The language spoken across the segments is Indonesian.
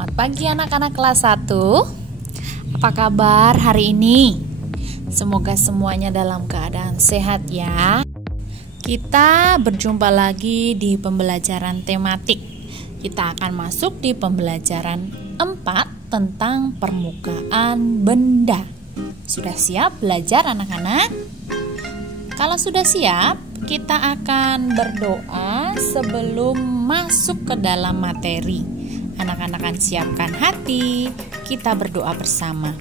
Selamat pagi anak-anak kelas 1. Apa kabar hari ini? Semoga semuanya dalam keadaan sehat ya. Kita berjumpa lagi di pembelajaran tematik. Kita akan masuk di pembelajaran 4 tentang permukaan benda. Sudah siap belajar anak-anak? Kalau sudah siap, kita akan berdoa sebelum masuk ke dalam materi. Anak-anak akan siapkan hati, kita berdoa bersama.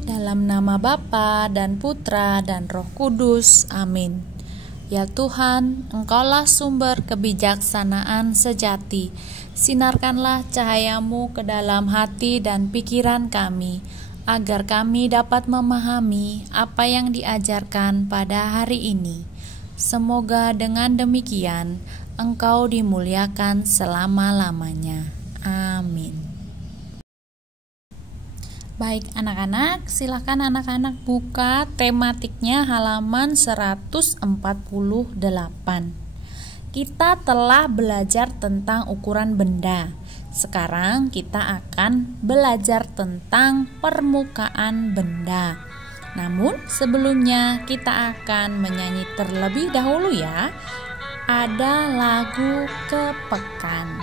Dalam nama Bapa dan Putra dan Roh Kudus, amin. Ya Tuhan, Engkaulah sumber kebijaksanaan sejati. Sinarkanlah cahayamu ke dalam hati dan pikiran kami, agar kami dapat memahami apa yang diajarkan pada hari ini. Semoga dengan demikian Engkau dimuliakan selama-lamanya. Amin. Baik anak-anak, silakan anak-anak buka tematiknya halaman 148. Kita telah belajar tentang ukuran benda. Sekarang kita akan belajar tentang permukaan benda. Namun sebelumnya kita akan menyanyi terlebih dahulu ya. Ada lagu Kepekan.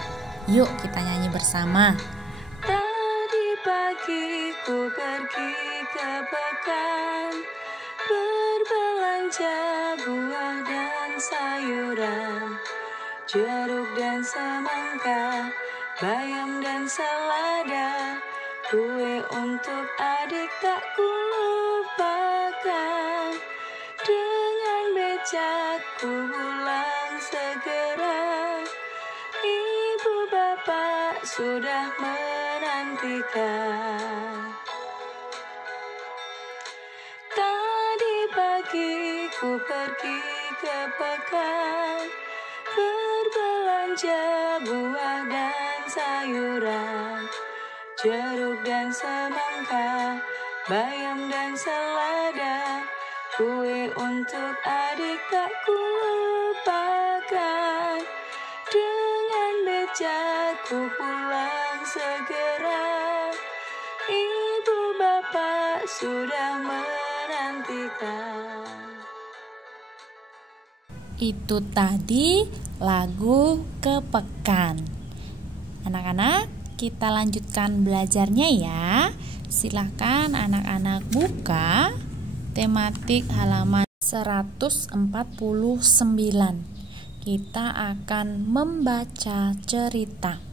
Yuk kita nyanyi bersama. Tadi pagi ku pergi ke pekan, berbelanja buah dan sayuran, jeruk dan semangka, bayam dan selada, kue untuk adik tak ku lupakan. Dengan becak ku pulang segera, ibu bapak sudah menantikan. Tadi pagi ku pergi ke pekan, berbelanja buah dan sayuran, jeruk dan semangka, bayam dan selada, kue untuk adik tak ku lupakan. Dengan becak ku pulang segera, ibu bapak sudah menantikan. Itu tadi lagu Kepekan. Anak-anak, kita lanjutkan belajarnya ya. Silakan anak-anak buka tematik halaman 149. Kita akan membaca cerita.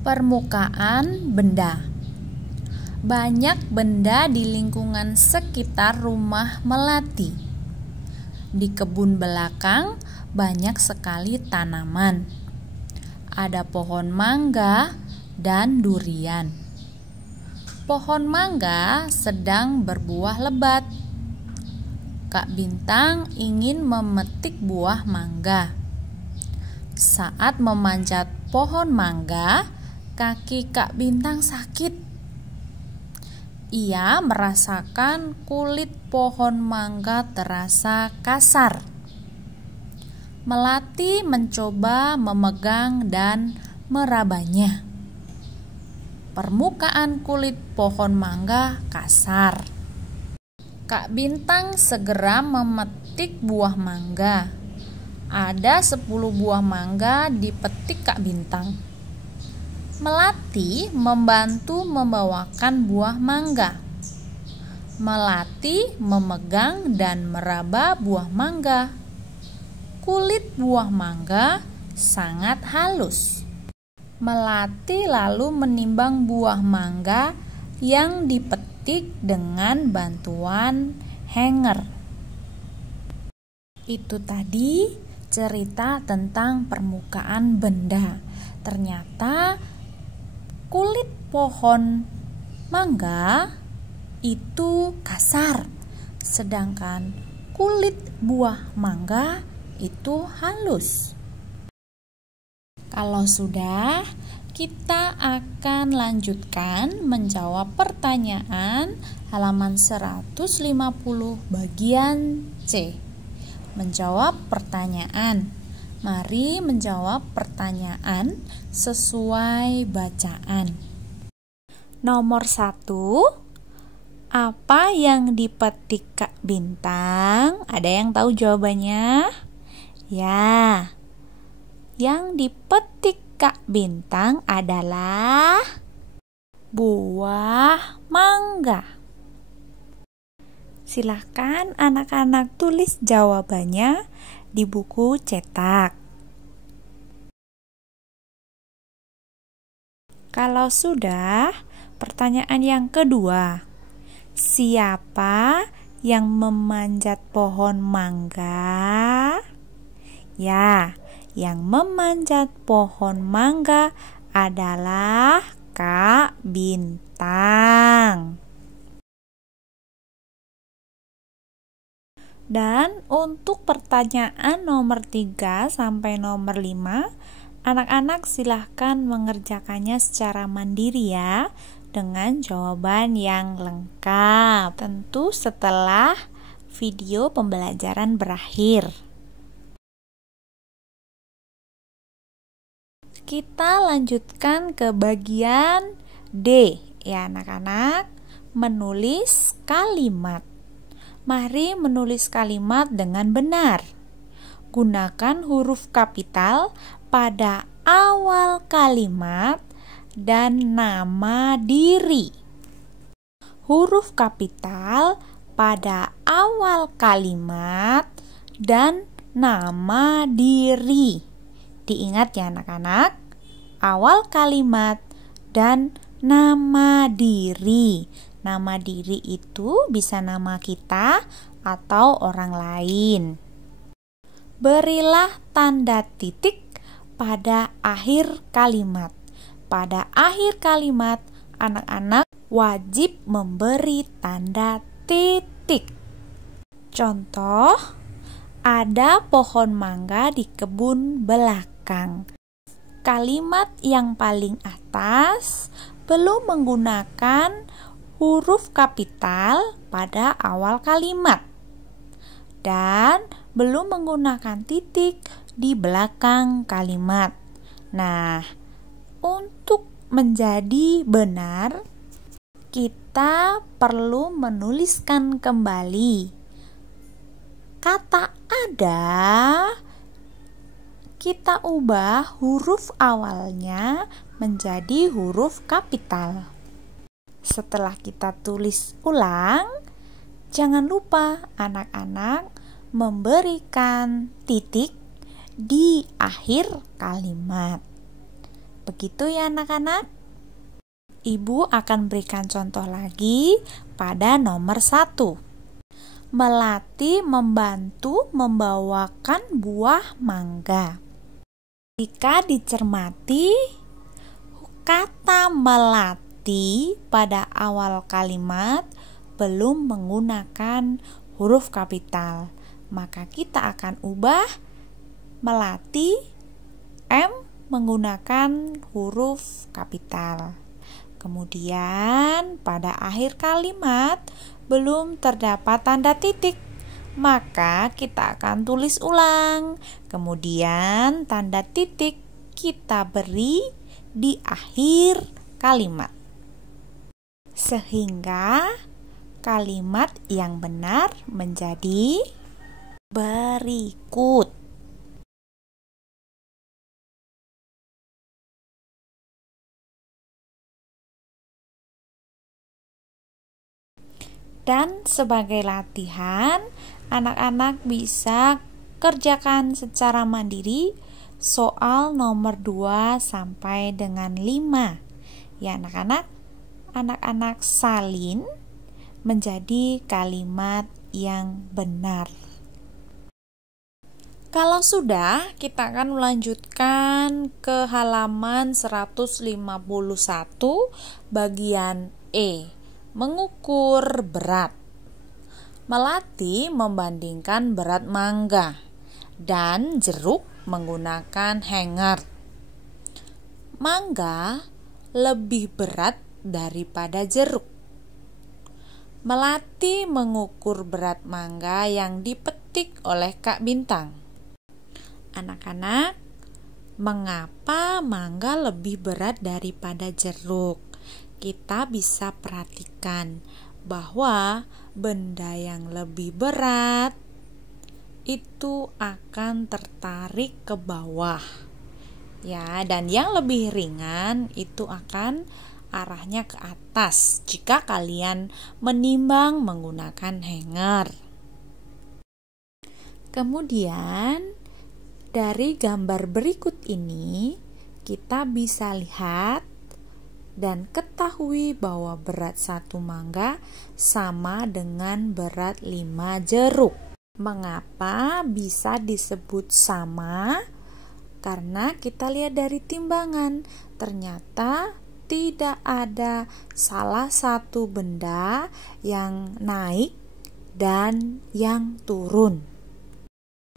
Permukaan benda. Banyak benda di lingkungan sekitar rumah Melati. Di kebun belakang banyak sekali tanaman. Ada pohon mangga dan durian. Pohon mangga sedang berbuah lebat. Kak Bintang ingin memetik buah mangga. Saat memanjat pohon mangga, kaki Kak Bintang sakit. Ia merasakan kulit pohon mangga terasa kasar. Melati mencoba memegang dan merabanya. Permukaan kulit pohon mangga kasar. Kak Bintang segera memetik buah mangga. Ada 10 buah mangga dipetik Kak Bintang. Melati membantu membawakan buah mangga. Melati memegang dan meraba buah mangga. Kulit buah mangga sangat halus. Melati lalu menimbang buah mangga yang dipetik dengan bantuan hanger. Itu tadi cerita tentang permukaan benda. Ternyata kulit pohon mangga itu kasar, sedangkan kulit buah mangga itu halus. Kalau sudah, kita akan lanjutkan menjawab pertanyaan halaman 150 bagian C. Menjawab pertanyaan, Mari menjawab pertanyaan sesuai bacaan. Nomor 1, apa yang dipetik Kak Bintang? Ada yang tahu jawabannya? Ya, yang dipetik Kak Bintang adalah buah mangga. Silahkan anak-anak tulis jawabannya di buku cetak. Kalau sudah, pertanyaan yang kedua. Siapa yang memanjat pohon mangga? Ya, yang memanjat pohon mangga adalah Kak Bintang. Dan untuk pertanyaan nomor 3 sampai nomor 5, anak-anak silahkan mengerjakannya secara mandiri ya, dengan jawaban yang lengkap. Tentu setelah video pembelajaran berakhir. Kita lanjutkan ke bagian D ya anak-anak, menulis kalimat. Mari menulis kalimat dengan benar. Gunakan huruf kapital pada awal kalimat dan nama diri. Huruf kapital pada awal kalimat dan nama diri. Diingat ya anak-anak, awal kalimat dan nama diri. Nama diri itu bisa nama kita atau orang lain. Berilah tanda titik pada akhir kalimat. Pada akhir kalimat, anak-anak wajib memberi tanda titik. Contoh, ada pohon mangga di kebun belakang. Kalimat yang paling atas belum menggunakan huruf kapital pada awal kalimat dan belum menggunakan titik di belakang kalimat. Nah, untuk menjadi benar, kita perlu menuliskan kembali kata ada, kita ubah huruf awalnya menjadi huruf kapital. Setelah kita tulis ulang, jangan lupa anak-anak memberikan titik di akhir kalimat. Begitu ya anak-anak. Ibu akan berikan contoh lagi pada nomor 1. Melati membantu membawakan buah mangga. Jika dicermati, kata melati pada awal kalimat belum menggunakan huruf kapital. Maka kita akan ubah melati M menggunakan huruf kapital. Kemudian pada akhir kalimat belum terdapat tanda titik, maka kita akan tulis ulang. Kemudian tanda titik kita beri di akhir kalimat, sehingga kalimat yang benar menjadi berikut. Dan sebagai latihan, anak-anak bisa kerjakan secara mandiri soal nomor 2 sampai dengan 5. Ya anak-anak, anak-anak salin menjadi kalimat yang benar. Kalau sudah, kita akan melanjutkan ke halaman 151 bagian E. Mengukur berat. Melati membandingkan berat mangga dan jeruk menggunakan hanger. Mangga lebih berat daripada jeruk. Melati mengukur berat mangga yang dipetik oleh Kak Bintang. Anak-anak, mengapa mangga lebih berat daripada jeruk? Kita bisa perhatikan bahwa benda yang lebih berat itu akan tertarik ke bawah. Ya, dan yang lebih ringan itu akan arahnya ke atas jika kalian menimbang menggunakan hanger. Kemudian dari gambar berikut ini kita bisa lihat dan ketahui bahwa berat 1 mangga sama dengan berat 5 jeruk. Mengapa bisa disebut sama? Karena kita lihat dari timbangan, ternyata tidak ada salah satu benda yang naik dan yang turun.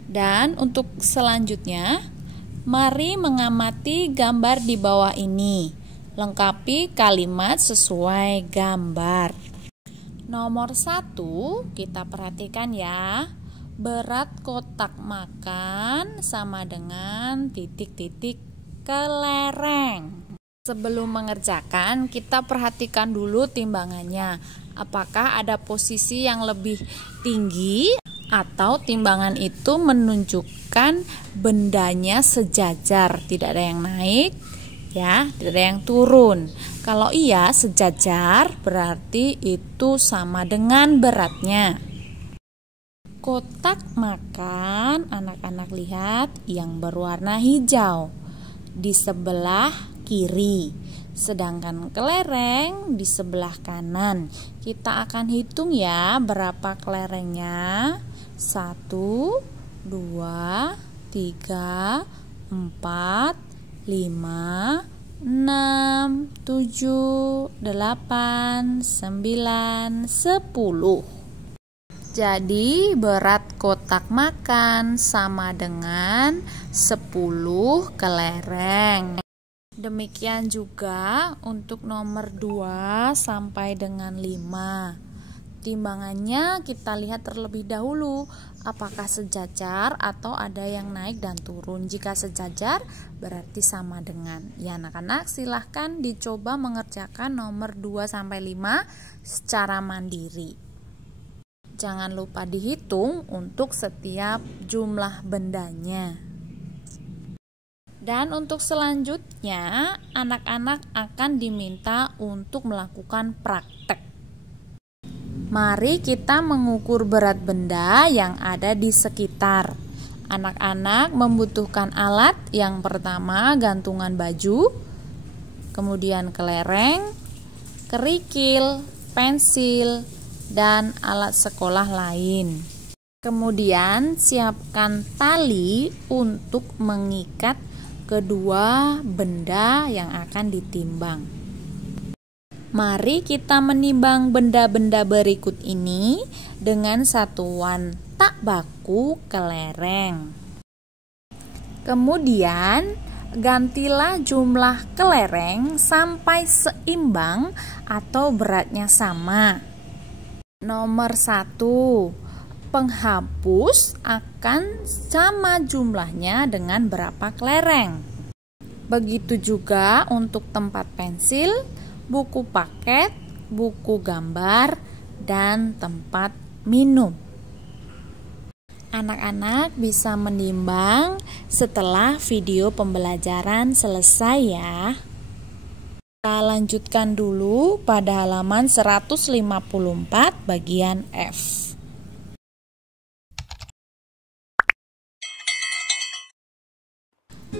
Dan untuk selanjutnya, mari mengamati gambar di bawah ini. Lengkapi kalimat sesuai gambar. Nomor 1, kita perhatikan ya. Berat kotak makan sama dengan titik-titik kelereng. Sebelum mengerjakan, kita perhatikan dulu timbangannya. Apakah ada posisi yang lebih tinggi atau timbangan itu menunjukkan bendanya sejajar, tidak ada yang naik, ya, tidak ada yang turun. Kalau iya sejajar, berarti itu sama dengan beratnya. Kotak makan, anak-anak lihat yang berwarna hijau di sebelah kiri, sedangkan kelereng di sebelah kanan. Kita akan hitung ya berapa kelerengnya. 1, 2, 3, 4, 5, 6, 7, 8, 9, 10. Jadi berat kotak makan sama dengan 10 kelereng. Demikian juga untuk nomor 2 sampai dengan 5. Timbangannya kita lihat terlebih dahulu, apakah sejajar atau ada yang naik dan turun. Jika sejajar berarti sama dengan. Ya anak-anak, silahkan dicoba mengerjakan nomor 2 sampai 5 secara mandiri. Jangan lupa dihitung untuk setiap jumlah bendanya. Dan untuk selanjutnya, anak-anak akan diminta untuk melakukan praktek. Mari kita mengukur berat benda yang ada di sekitar. Anak-anak membutuhkan alat. Yang pertama, gantungan baju, kemudian kelereng, kerikil, pensil, dan alat sekolah lain. Kemudian siapkan tali untuk mengikat kedua benda yang akan ditimbang. Mari kita menimbang benda-benda berikut ini dengan satuan tak baku kelereng. Kemudian gantilah jumlah kelereng sampai seimbang atau beratnya sama. Nomor 1, penghapus akan sama jumlahnya dengan berapa kelereng. Begitu juga untuk tempat pensil, buku paket, buku gambar, dan tempat minum. Anak-anak bisa menimbang setelah video pembelajaran selesai ya. Kita lanjutkan dulu pada halaman 154 bagian F.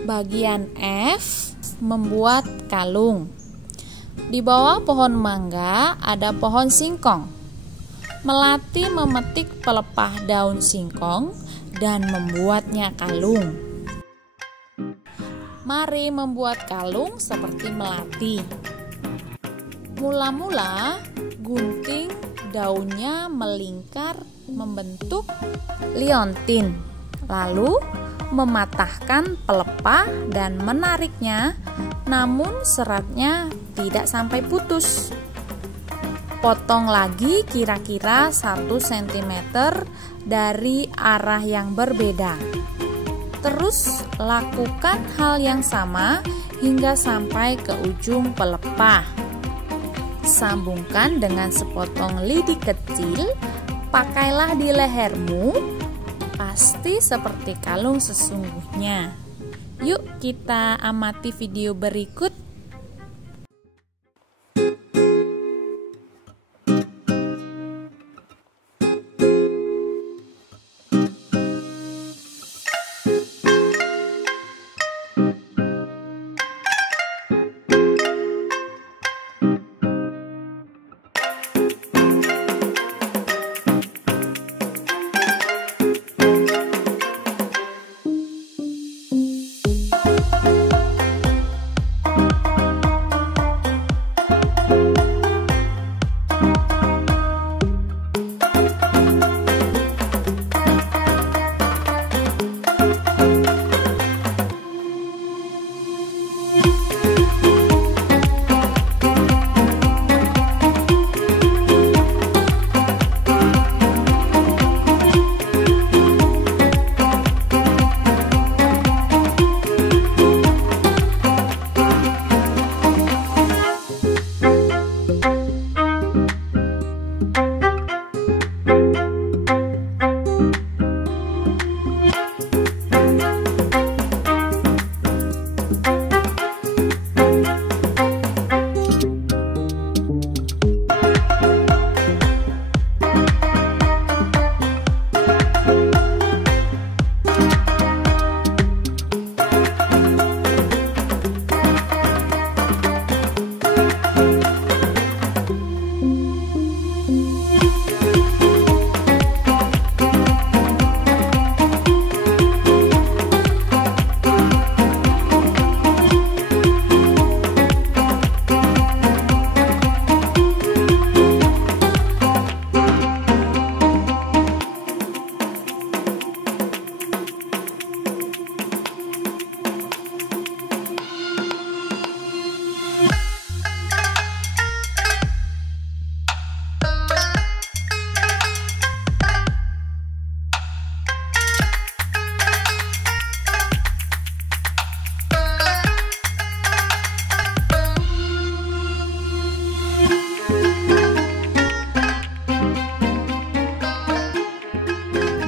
Bagian F, membuat kalung. Di bawah pohon mangga ada pohon singkong. Melati memetik pelepah daun singkong dan membuatnya kalung. Mari membuat kalung seperti melati. Mula-mula gunting daunnya melingkar membentuk liontin. Lalu mematahkan pelepah dan menariknya, namun seratnya tidak sampai putus. Potong lagi kira-kira 1 cm dari arah yang berbeda. Terus lakukan hal yang sama hingga sampai ke ujung pelepah. Sambungkan dengan sepotong lidi kecil, pakailah di lehermu, pasti seperti kalung sesungguhnya. Yuk kita amati video berikut.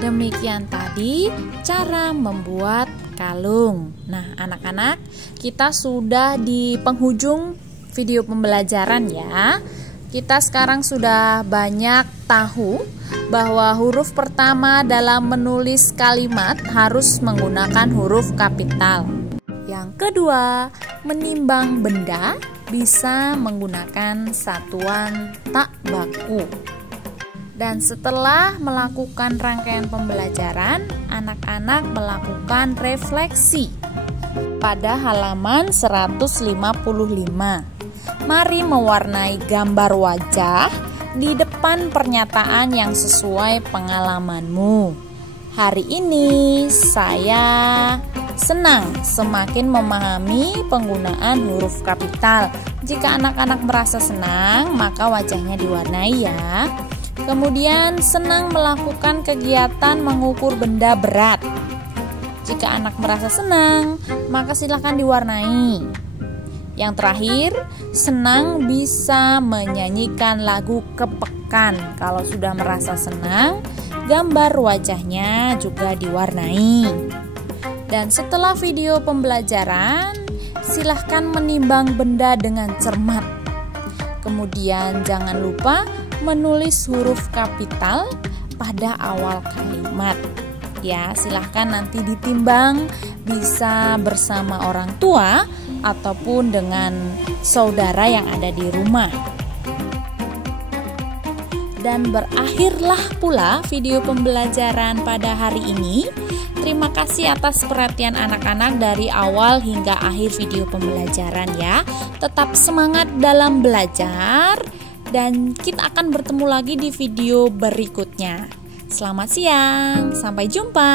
Demikian tadi cara membuat kalung. Nah, anak-anak, kita sudah di penghujung video pembelajaran ya. Kita sekarang sudah banyak tahu bahwa huruf pertama dalam menulis kalimat harus menggunakan huruf kapital. Yang kedua, menimbang benda bisa menggunakan satuan tak baku. Dan setelah melakukan rangkaian pembelajaran, anak-anak melakukan refleksi pada halaman 155. Mari mewarnai gambar wajah di depan pernyataan yang sesuai pengalamanmu. Hari ini saya senang semakin memahami penggunaan huruf kapital. Jika anak-anak merasa senang, maka wajahnya diwarnai ya. Kemudian senang melakukan kegiatan mengukur benda berat. Jika anak merasa senang, maka silakan diwarnai. Yang terakhir, senang bisa menyanyikan lagu kepekan. Kalau sudah merasa senang, gambar wajahnya juga diwarnai. Dan setelah video pembelajaran, silahkan menimbang benda dengan cermat. Kemudian jangan lupa menulis huruf kapital pada awal kalimat. Ya, silahkan nanti ditimbang, bisa bersama orang tua ataupun dengan saudara yang ada di rumah. Dan berakhirlah pula video pembelajaran pada hari ini. Terima kasih atas perhatian anak-anak dari awal hingga akhir video pembelajaran ya. Tetap semangat dalam belajar dan kita akan bertemu lagi di video berikutnya. Selamat siang, sampai jumpa.